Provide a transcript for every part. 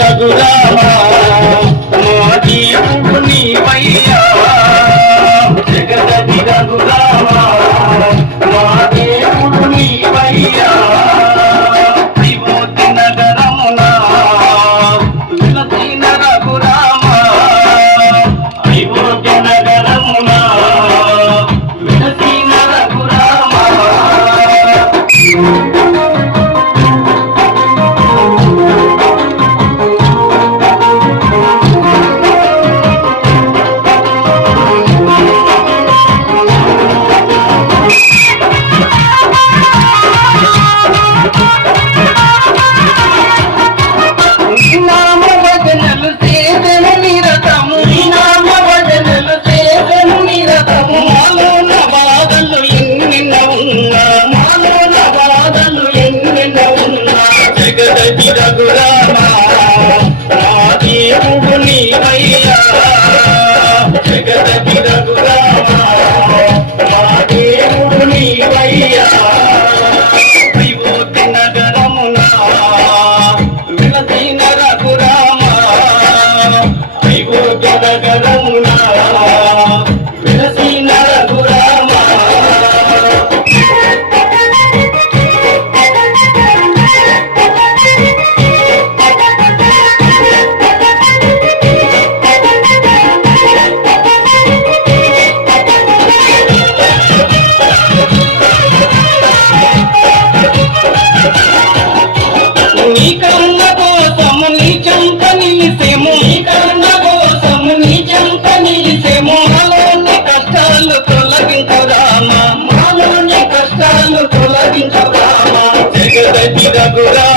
రఘురామా మోడీ నీవయ్యా. జగదగిరగురా నీ కరుణ కోసం నీ చెంత నిలిసేము. నీ కరుణ కోసం నీ చెంత నిలిసేము. మాలోని కష్టాలు తొలగించరామా మాలోని కష్టాలు తొలగించరామా జగదగిరగురా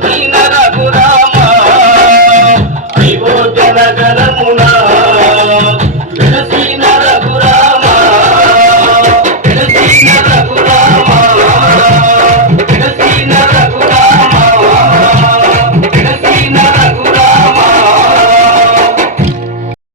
Thank you.